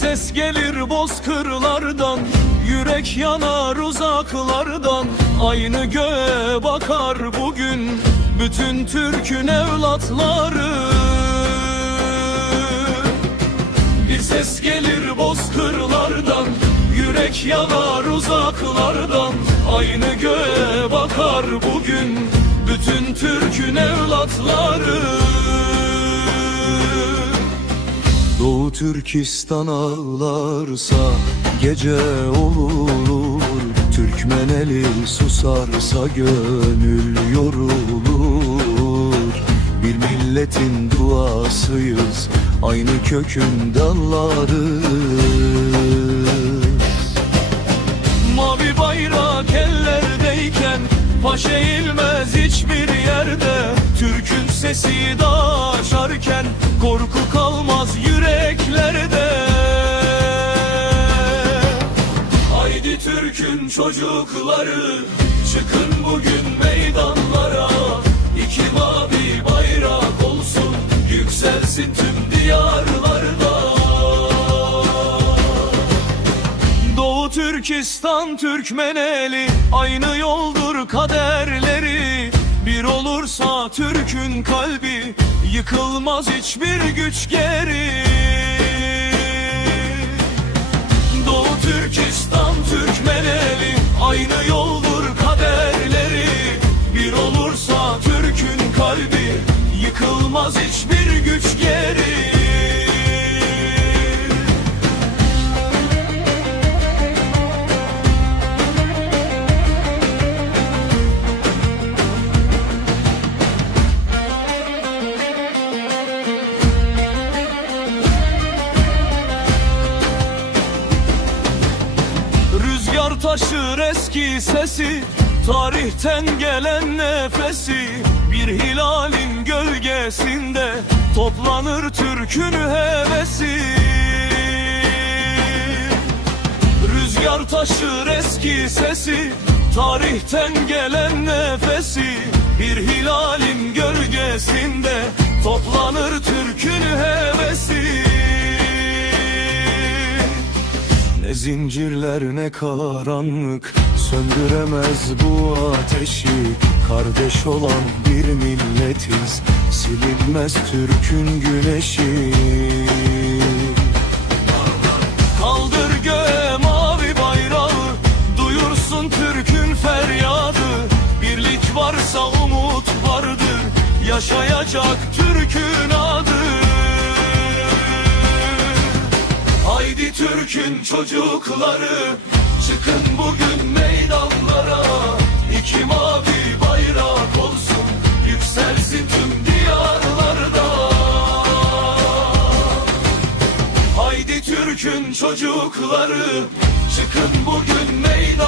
ses gelir bozkırlardan, yürek yanar uzaklardan. Aynı göğe bakar bugün bütün Türk'ün evlatları. Bir ses gelir bozkırlardan, yürek yanar uzaklardan. Aynı göğe bakar bugün bütün Türk'ün evlatları. Doğu Türkistan ağlarsa gece olur, Türkmeneli susarsa gönül yorulur. Bir milletin duasıyız, aynı kökün dallarız. Mavi bayrak ellerdeyken baş eğilmez hiçbir yerde. Türk'ün sesi dağ aşarken korku kalmaz yüreklerde. Haydi Türk'ün çocukları, çıkın bugün meydanlara. İki mavi bayrak olsun, yükselsin tüm diyarlarda. Doğu Türkistan Türkmeneli, aynı yoldur kaderleri. Bir olursa Türk'ün kalbi, yıkılmaz hiçbir güç geri. Doğu Türkistan Türkmeneli, aynı yoldur kaderleri. Bir olursa Türk'ün kalbi, yıkılmaz hiçbir güç geri. Rüzgar taşır eski sesi, tarihten gelen nefesi. Bir hilalin gölgesinde toplanır Türk'ün hevesi. Rüzgar taşır eski sesi, tarihten gelen nefesi. Bir hilalin gölgesinde toplanır Türk'ün hevesi. Ne zincirler ne karanlık söndüremez bu ateşi. Kardeş olan bir milletiz, silinmez Türk'ün güneşi. Kaldır göğe mavi bayrağı, duyursun Türk'ün feryadı. Birlik varsa umut vardır, yaşayacak Türk'ün adı. Haydi Türk'ün çocukları, çıkın bugün meydanlara. İki mavi bayrak olsun, yükselsin tüm diyarlarda. Haydi Türk'ün çocukları, çıkın bugün meydanlara.